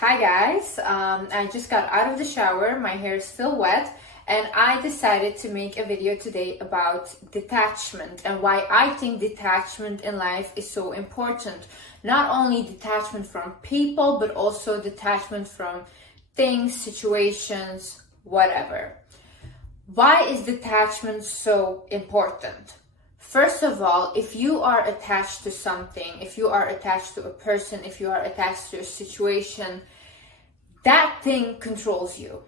Hi guys, I just got out of the shower, my hair is still wet, and I decided to make a video today about detachment and why I think detachment in life is so important. Not only detachment from people, but also detachment from things, situations, whatever. Why is detachment so important? First of all, if you are attached to something, if you are attached to a person, if you are attached to a situation, that thing controls you.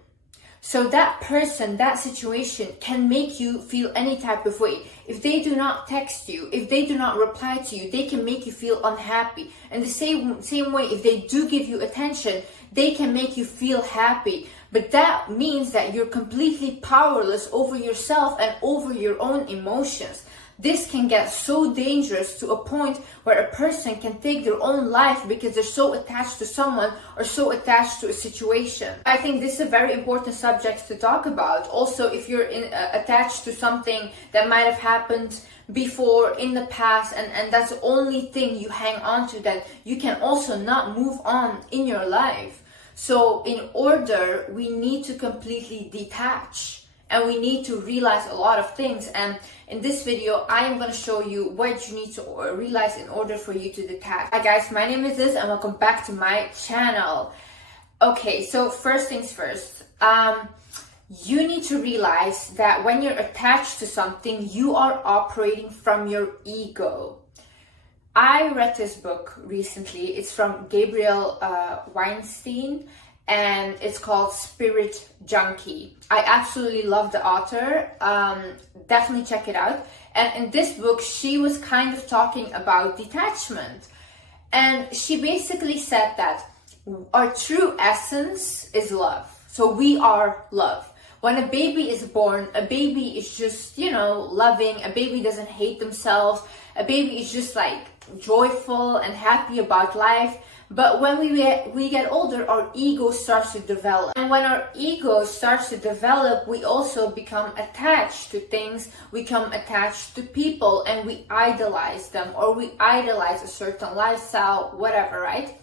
So that person, that situation can make you feel any type of way. If they do not text you, if they do not reply to you, they can make you feel unhappy. And the same way, if they do give you attention, they can make you feel happy. But that means that you're completely powerless over yourself and over your own emotions. This can get so dangerous to a point where a person can take their own life because they're so attached to someone or so attached to a situation. I think this is a very important subject to talk about. Also, if you're attached to something that might have happened before in the past and that's the only thing you hang on to, then you can also not move on in your life. So in order, we need to completely detach. And we need to realize a lot of things. And in this video, I am going to show you what you need to realize in order for you to detach. Hi guys, my name is Liz and welcome back to my channel. Okay, so first things first. You need to realize that when you're attached to something, you are operating from your ego. I read this book recently. It's from Gabriel Weinstein. And it's called Spirit Junkie. I absolutely love the author. Definitely check it out. And in this book, she was kind of talking about detachment. And she basically said that our true essence is love. So we are love. When a baby is born, a baby is just, loving. A baby doesn't hate themselves. A baby is just like joyful and happy about life. But when we get older, our ego starts to develop. And when our ego starts to develop, we also become attached to things, we become attached to people, and we idolize them, or we idolize a certain lifestyle, whatever, right?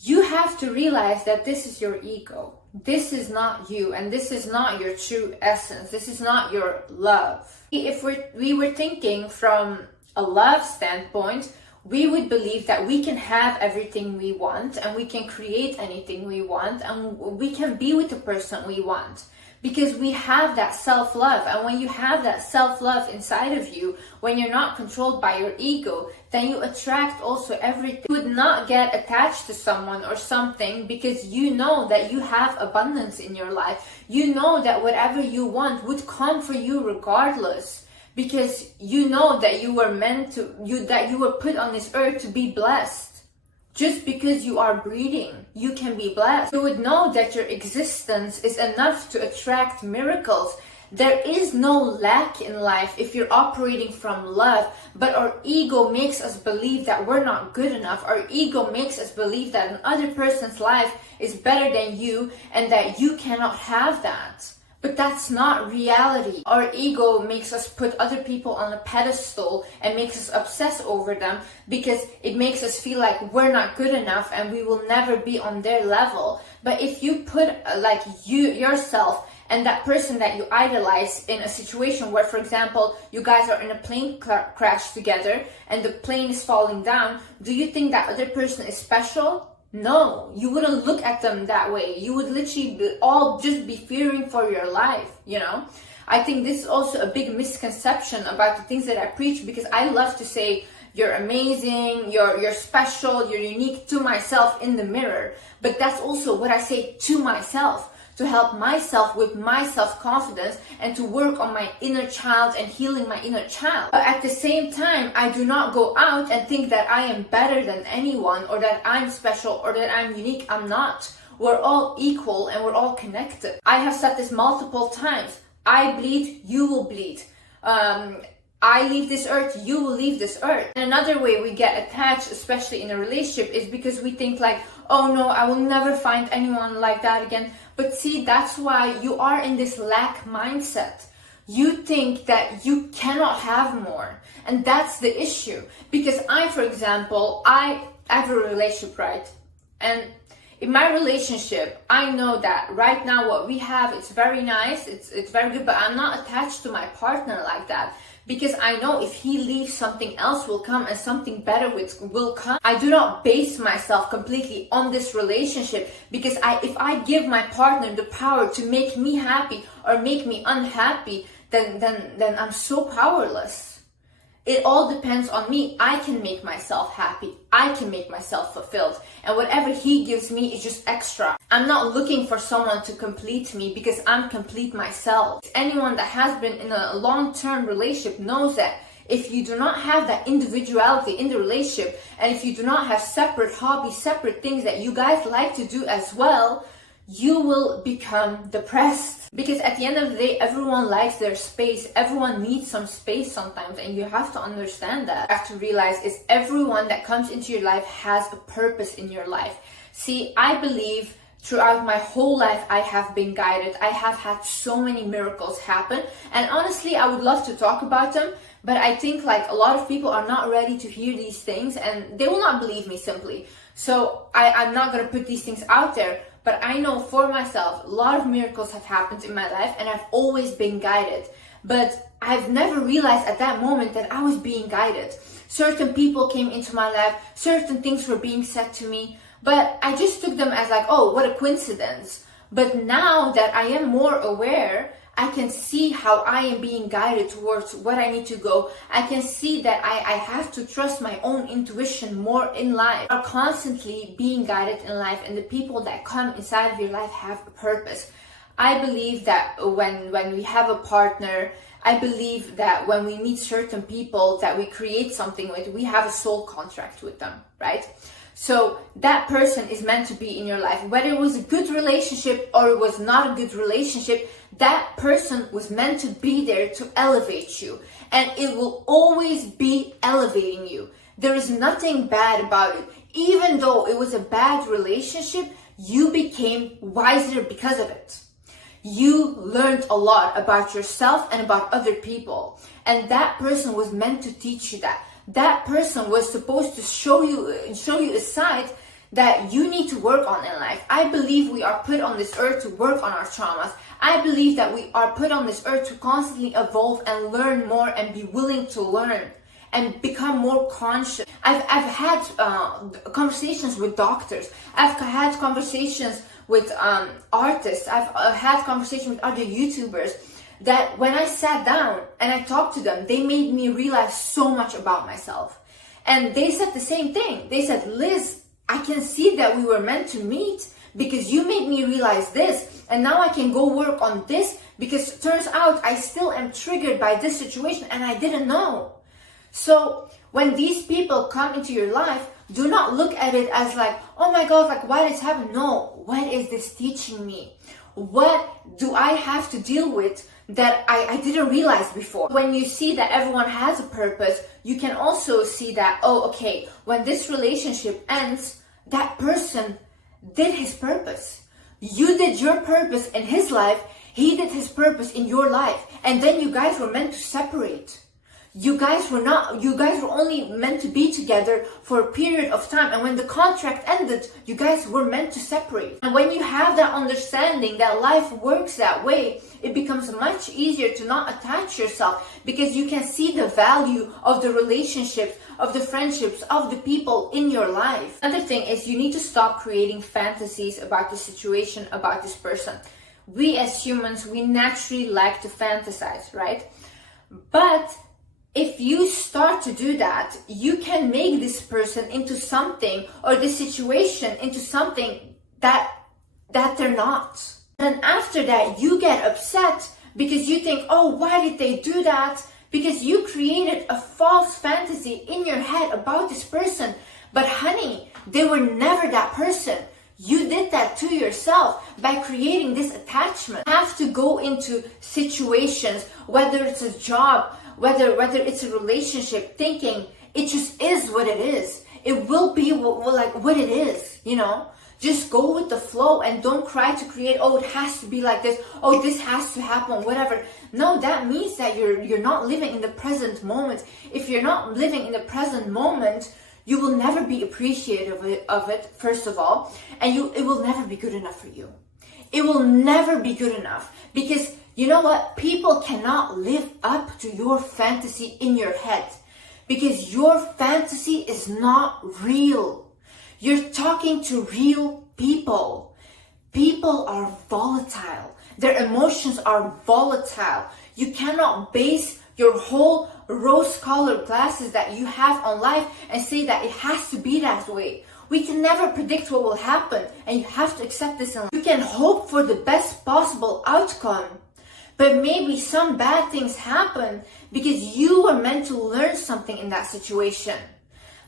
You have to realize that this is your ego. This is not you, and this is not your true essence. This is not your love. If we were thinking from a love standpoint, we would believe that we can have everything we want and we can create anything we want and we can be with the person we want because we have that self-love. And when you have that self-love inside of you, when you're not controlled by your ego, then you attract also everything. You would not get attached to someone or something because you know that you have abundance in your life. You know that whatever you want would come for you regardless. Because you know that you were that you were put on this earth to be blessed. Just because you are breathing, you can be blessed. You would know that your existence is enough to attract miracles. There is no lack in life if you're operating from love, but our ego makes us believe that we're not good enough. Our ego makes us believe that another person's life is better than you and that you cannot have that. But that's not reality. Our ego makes us put other people on a pedestal and makes us obsess over them because it makes us feel like we're not good enough and we will never be on their level. But if you put yourself and that person that you idolize in a situation where, for example, you guys are in a plane crash together and the plane is falling down, do you think that other person is special? No, you wouldn't look at them that way. You would literally just be fearing for your life, I think this is also a big misconception about the things that I preach because I love to say, you're amazing, you're special, you're unique to myself in the mirror. But that's also what I say to myself, to help myself with my self-confidence and to work on my inner child and healing my inner child. But at the same time, I do not go out and think that I am better than anyone or that I'm special or that I'm unique. I'm not. We're all equal and we're all connected. I have said this multiple times. I bleed, you will bleed. I leave this earth, you will leave this earth. And another way we get attached, especially in a relationship, is because we think like, oh no, I will never find anyone like that again. But see, that's why you are in this lack mindset. You think that you cannot have more. And that's the issue. Because for example, I have a relationship, right? And In my relationship, I know that right now what we have, it's very nice, it's very good, but I'm not attached to my partner like that. Because I know if he leaves, something else will come and something better will come. I do not base myself completely on this relationship, because if I give my partner the power to make me happy or make me unhappy, then I'm so powerless. It all depends on me. I can make myself happy. I can make myself fulfilled. And whatever he gives me is just extra. I'm not looking for someone to complete me, because I'm complete myself. Anyone that has been in a long-term relationship knows that if you do not have that individuality in the relationship, and if you do not have separate hobbies, separate things that you guys like to do as well, you will become depressed. Because at the end of the day, everyone likes their space. Everyone needs some space sometimes, and you have to understand that. You have to realize is everyone that comes into your life has a purpose in your life. See, I believe throughout my whole life, I have been guided. I have had so many miracles happen, and honestly, I would love to talk about them, but I think like a lot of people are not ready to hear these things, and they will not believe me simply. So I'm not going to put these things out there. But I know for myself, a lot of miracles have happened in my life, and I've always been guided. But I've never realized at that moment that I was being guided. Certain people came into my life, certain things were being said to me, but I just took them as like, oh, what a coincidence. But now that I am more aware, I can see how I am being guided towards what I need to go. I can see that I have to trust my own intuition more in life. I'm constantly being guided in life, and the people that come inside of your life have a purpose. I believe that when we have a partner, I believe that when we meet certain people that we create something with, we have a soul contract with them, right? So that person is meant to be in your life. Whether it was a good relationship or it was not a good relationship, that person was meant to be there to elevate you. And it will always be elevating you. There is nothing bad about it. Even though it was a bad relationship, you became wiser because of it. You learned a lot about yourself and about other people. And that person was meant to teach you that. That person was supposed to show you a side that you need to work on in life. I believe we are put on this earth to work on our traumas. I believe that we are put on this earth to constantly evolve and learn more and be willing to learn and become more conscious. I've had conversations with doctors. I've had conversations with artists. I've had conversations with other YouTubers that when I sat down and I talked to them, they made me realize so much about myself. And they said the same thing. They said, Liz, I can see that we were meant to meet because you made me realize this. And now I can go work on this because it turns out I still am triggered by this situation and I didn't know. So when these people come into your life, do not look at it as like, oh my God, like why this happened? No, what is this teaching me? What do I have to deal with that I didn't realize before? When you see that everyone has a purpose, you can also see that, oh, okay, when this relationship ends, that person did his purpose. You did your purpose in his life, he did his purpose in your life, and then you guys were meant to separate. You guys were only meant to be together for a period of time, and when the contract ended, you guys were meant to separate. And when you have that understanding that life works that way, it becomes much easier to not attach yourself because you can see the value of the relationships, of the friendships, of the people in your life. Another thing is you need to stop creating fantasies about the situation, about this person. We as humans, we naturally like to fantasize, right? But if you start to do that, you can make this person into something, or this situation into something that they're not. And after that, you get upset because you think, oh, why did they do that? Because you created a false fantasy in your head about this person. But honey, they were never that person. You did that to yourself by creating this attachment. You have to go into situations, whether it's a job, whether it's a relationship, thinking it just is what it is. It will be what it is, you know? Just go with the flow and don't try to create, oh, it has to be like this, oh, this has to happen, whatever. No, that means that you're not living in the present moment. If you're not living in the present moment, You will never be appreciative of it, first of all, and it will never be good enough for you. It will never be good enough, because you know what? People cannot live up to your fantasy in your head, because your fantasy is not real. You're talking to real people. People are volatile. Their emotions are volatile. You cannot base your whole rose-colored glasses that you have on life and say that it has to be that way. We can never predict what will happen, and you have to accept this in life. You can hope for the best possible outcome, but maybe some bad things happen because you were meant to learn something in that situation.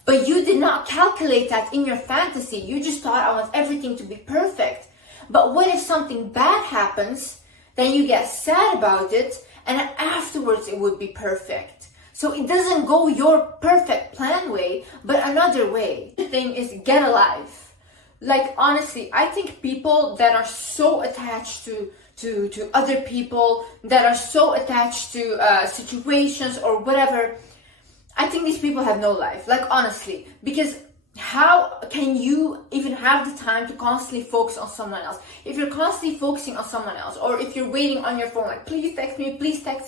But you did not calculate that in your fantasy. You just thought, I want everything to be perfect. But what if something bad happens, then you get sad about it, and then afterwards it would be perfect. So it doesn't go your perfect plan way, but another way. The thing is, get a life. Like, honestly, I think people that are so attached to other people, that are so attached to situations or whatever, I think these people have no life. Like, honestly, because how can you even have the time to constantly focus on someone else? If you're constantly focusing on someone else, or if you're waiting on your phone, like, please text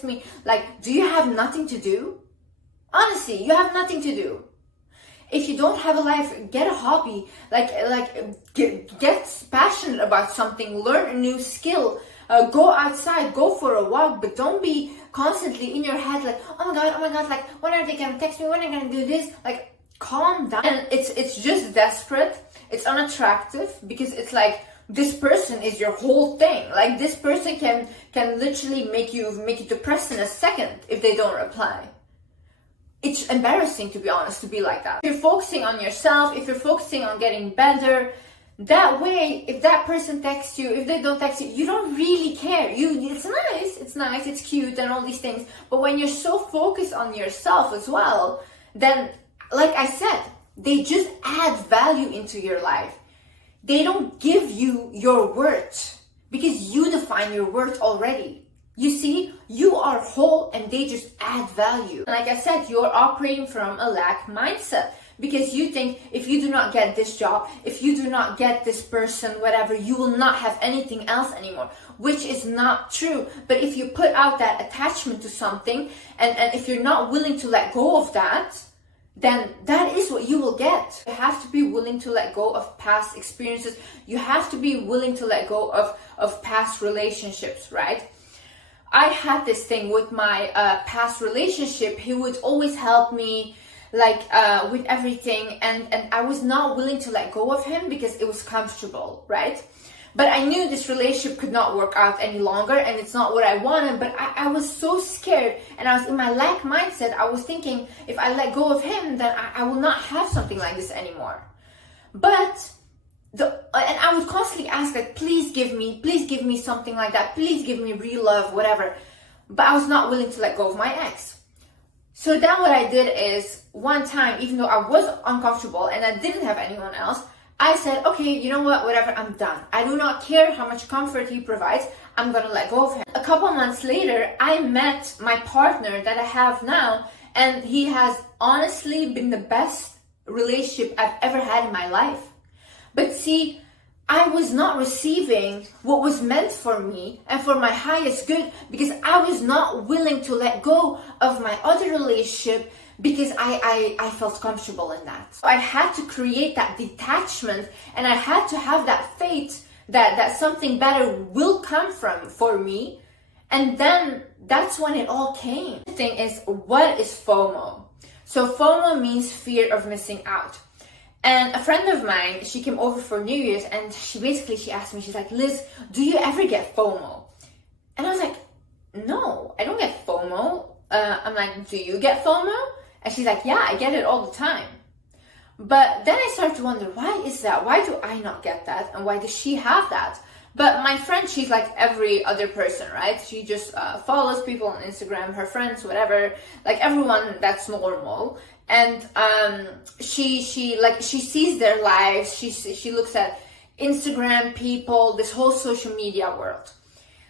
me, like, do you have nothing to do? Honestly, you have nothing to do. If you don't have a life, get a hobby, get passionate about something, learn a new skill, go outside, go for a walk, but don't be constantly in your head like, oh my god, like, when are they gonna text me, when are they gonna do this? Like, calm down. And it's just desperate, it's unattractive, because it's like, this person is your whole thing. Like, this person can literally make you depressed in a second if they don't reply. It's embarrassing, to be honest, to be like that. If you're focusing on yourself, if you're focusing on getting better, that way, if that person texts you, if they don't text you, you don't really care. It's nice, it's cute and all these things. But when you're so focused on yourself as well, then, like I said, they just add value into your life. They don't give you your worth, because you define your worth already. You see, you are whole and they just add value. Like I said, you're operating from a lack mindset, because you think if you do not get this job, if you do not get this person, whatever, you will not have anything else anymore, which is not true. But if you put out that attachment to something, and if you're not willing to let go of that, then that is what you will get. You have to be willing to let go of past experiences. You have to be willing to let go of past relationships, right? I had this thing with my past relationship. He would always help me, like, with everything, and I was not willing to let go of him because it was comfortable, right? But I knew this relationship could not work out any longer, and it's not what I wanted. But I was so scared, and I was in my lack mindset. I was thinking, if I let go of him, then I will not have something like this anymore. But and I would constantly ask, like, please give me something like that, please give me real love, whatever. But I was not willing to let go of my ex. So then what I did is, one time, even though I was uncomfortable and I didn't have anyone else, I said, okay, you know what, whatever, I'm done. I do not care how much comfort he provides, I'm gonna let go of him. A couple months later, I met my partner that I have now, and he has honestly been the best relationship I've ever had in my life. But see, I was not receiving what was meant for me and for my highest good, because I was not willing to let go of my other relationship, because I felt comfortable in that. So I had to create that detachment, and I had to have that faith that something better will come for me. And then that's when it all came. The thing is, what is FOMO? So FOMO means fear of missing out. And a friend of mine, she came over for New Year's, and she asked me, she's like, Liz, do you ever get FOMO? And I was like, no, I don't get FOMO. I'm like, do you get FOMO? And she's like, yeah, I get it all the time. But then I started to wonder, why is that? Why do I not get that? And why does she have that? But my friend, she's like every other person, right? She just follows people on Instagram, her friends, whatever, like everyone that's normal. And she sees their lives. She looks at Instagram people, this whole social media world.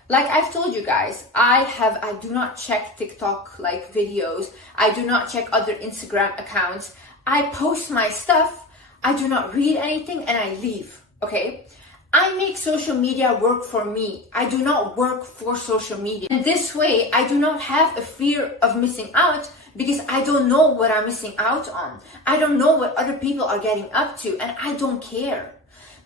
Like I've told you guys, I do not check TikTok like videos. I do not check other Instagram accounts. I post my stuff, I do not read anything, and I leave, okay? I make social media work for me. I do not work for social media. And this way, I do not have a fear of missing out because I don't know what I'm missing out on. I don't know what other people are getting up to, and I don't care.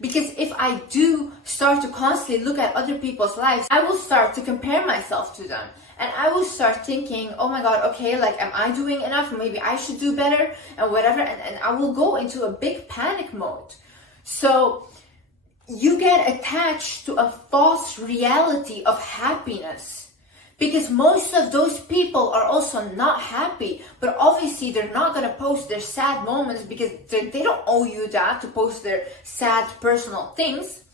Because if I do start to constantly look at other people's lives, I will start to compare myself to them. And I will start thinking, oh my God, okay, like, am I doing enough? Maybe I should do better and whatever. And I will go into a big panic mode. So you get attached to a false reality of happiness. Because most of those people are also not happy, but obviously they're not going to post their sad moments because they don't owe you that to post their sad personal things,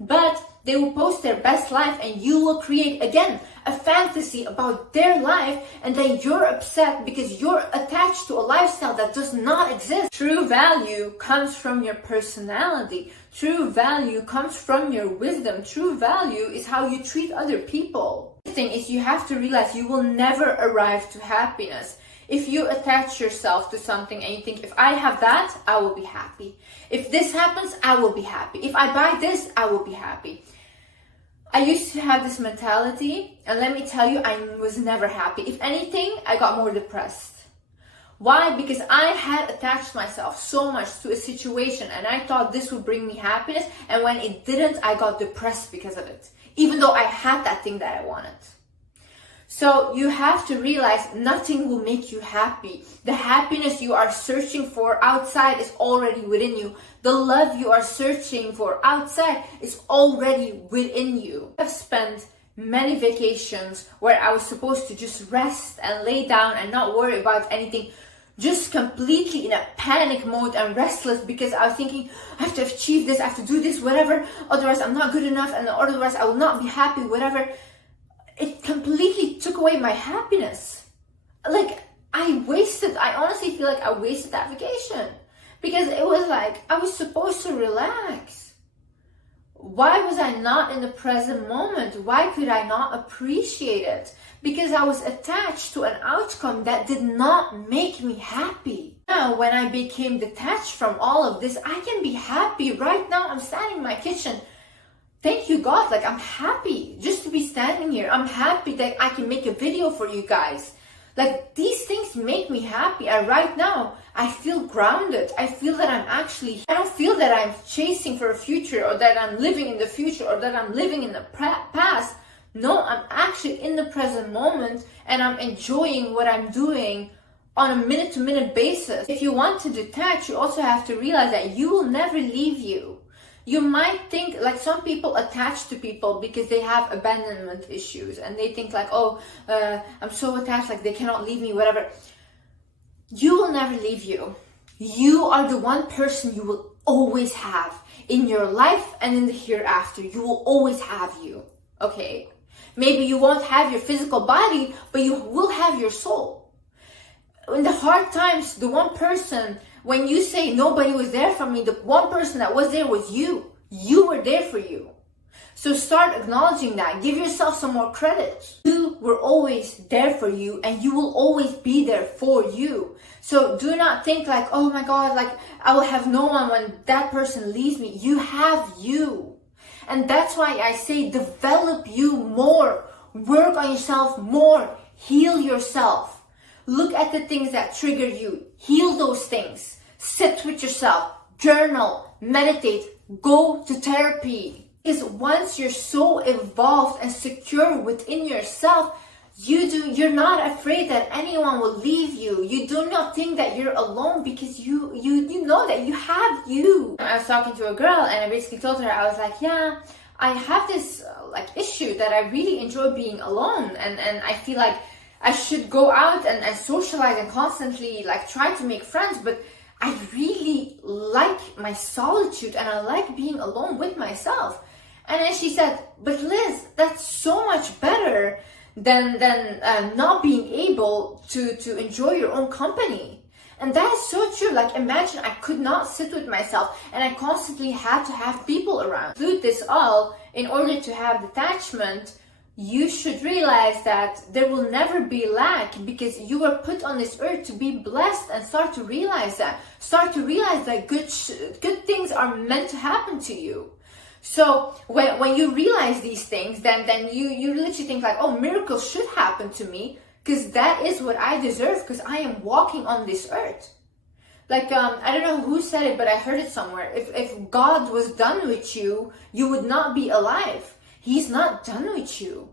but they will post their best life, and you will create again a fantasy about their life, and then you're upset because you're attached to a lifestyle that does not exist. True value comes from your personality. True value comes from your wisdom. True value is how you treat other people. The thing is, you have to realize you will never arrive to happiness. If you attach yourself to something and you think, if I have that, I will be happy. If this happens, I will be happy. If I buy this, I will be happy. I used to have this mentality, and let me tell you, I was never happy. If anything, I got more depressed. Why? Because I had attached myself so much to a situation, and I thought this would bring me happiness, and when it didn't, I got depressed because of it, even though I had that thing that I wanted. So you have to realize nothing will make you happy. The happiness you are searching for outside is already within you. The love you are searching for outside is already within you. I've spent many vacations where I was supposed to just rest and lay down and not worry about anything, just completely in a panic mode and restless because I was thinking, I have to achieve this, I have to do this, whatever, otherwise I'm not good enough, and otherwise I will not be happy, whatever. It completely took away my happiness. Like, I honestly feel like I wasted that vacation because it was like I was supposed to relax. Why was I not in the present moment? Why could I not appreciate it? Because I was attached to an outcome that did not make me happy. Now, when I became detached from all of this, I can be happy. Right now, I'm standing in my kitchen. Thank you, God. Like, I'm happy just to be standing here. I'm happy that I can make a video for you guys. Like, these things make me happy. And right now, I feel grounded. I feel that I don't feel that I'm chasing for a future, or that I'm living in the future, or that I'm living in the past. No, I'm actually in the present moment, and I'm enjoying what I'm doing on a minute-to-minute basis. If you want to detach, you also have to realize that you will never leave you. You might think, like, some people attach to people because they have abandonment issues and they think like, oh, I'm so attached, like they cannot leave me, whatever. You will never leave you. You are the one person you will always have in your life and in the hereafter. You will always have you, okay? Maybe you won't have your physical body, but you will have your soul. In the hard times, the one person, when you say nobody was there for me, the one person that was there was you. You were there for you. So start acknowledging that. Give yourself some more credit. You were always there for you, and you will always be there for you. So do not think like, oh my God, like I will have no one when that person leaves me. You have you. And that's why I say develop you more. Work on yourself more. Heal yourself. Look at the things that trigger you. Heal those things. Sit with yourself. Journal. Meditate. Go to therapy. Because once you're so evolved and secure within yourself, you're not afraid that anyone will leave you. You do not think that you're alone because you know that you have you. I was talking to a girl and I basically told her, I was like, yeah, I have this issue that I really enjoy being alone, and I feel like I should go out and socialize and constantly try to make friends, but I really like my solitude and I like being alone with myself. And then she said, but Liz, that's so much better than not being able to enjoy your own company. And that is so true. Like, imagine I could not sit with myself and I constantly had to have people around. Include this all in order to have detachment. you should realize that there will never be lack, because you were put on this earth to be blessed, and start to realize that. Start to realize that good things are meant to happen to you. So when you realize these things, then you literally think like, oh, miracles should happen to me, because that is what I deserve, because I am walking on this earth. Like, I don't know who said it, but I heard it somewhere. If God was done with you, you would not be alive. He's not done with you.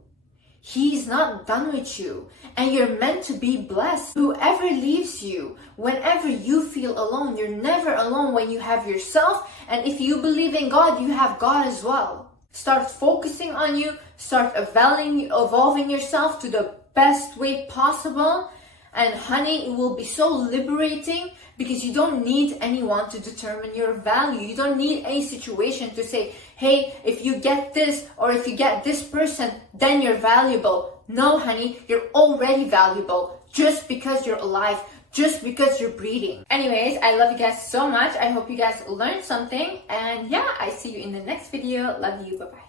He's not done with you. And you're meant to be blessed. Whoever leaves you, whenever you feel alone, you're never alone when you have yourself. And if you believe in God, you have God as well. Start focusing on you. Start evolving yourself to the best way possible. And honey, it will be so liberating, because you don't need anyone to determine your value. You don't need any situation to say, hey, if you get this or if you get this person, then you're valuable. No, honey, you're already valuable just because you're alive, just because you're breathing. Anyways, I love you guys so much. I hope you guys learned something. And yeah, I see you in the next video. Love you. Bye-bye.